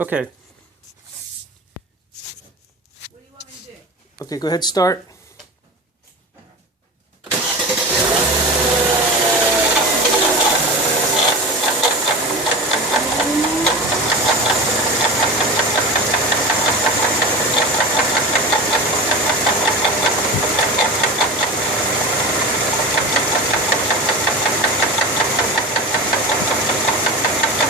Okay. What do you want me to do? Okay, go ahead, start.